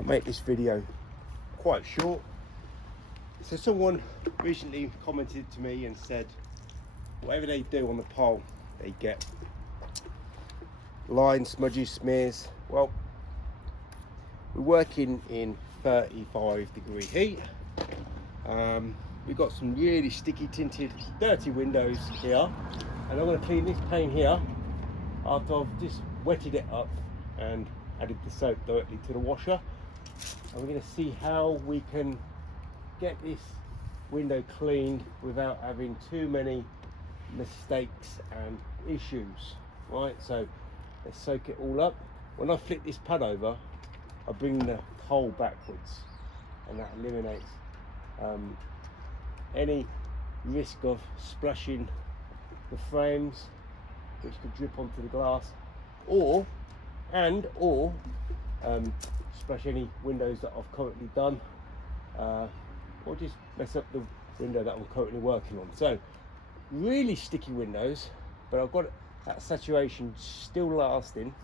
I'll make this video quite short. So someone recently commented to me and said whatever they do on the pole they get lines, smudges, smears. Well, we're working in 35-degree heat. We've got some really sticky tinted dirty windows here, and I'm going to clean this pane here after I've just wetted it up and added the soap directly to the washer. And we're going to see how we can get this window cleaned without having too many mistakes and issues. Right, so let's soak it all up. When I flip this pad over, I bring the pole backwards, and that eliminates any risk of splashing the frames, which could drip onto the glass, or splash any windows that I've currently done, or just mess up the window that I'm currently working on. So really sticky windows, but I've got that saturation still lasting,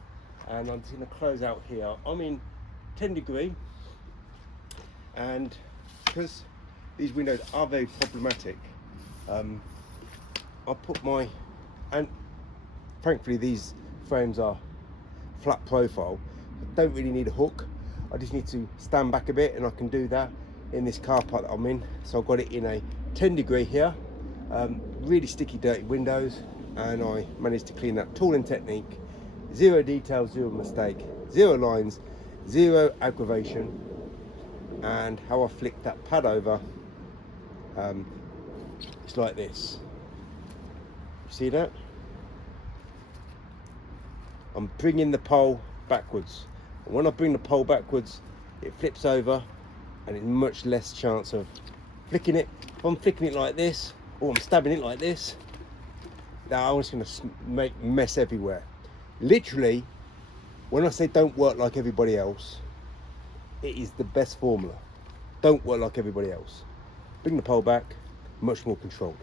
and I'm just going to close out here. I'm in 10-degree, and because these windows are very problematic, I put my, and thankfully these frames are flat profile. I don't really need a hook. I just need to stand back a bit, and I can do that in this car park that I'm in. So I've got it in a 10-degree here, really sticky dirty windows, and I managed to clean that tooling technique. Zero detail, zero mistake, zero lines, zero aggravation. And how I flick that pad over, it's like this. You see that? I'm bringing the pole backwards, and when I bring the pole backwards, it flips over, and it's much less chance of flicking it. If I'm flicking it like this, or I'm stabbing it like this, now I'm just going to make mess everywhere. Literally, when I say don't work like everybody else, it is the best formula. Don't work like everybody else. Bring the pole back, much more controlled.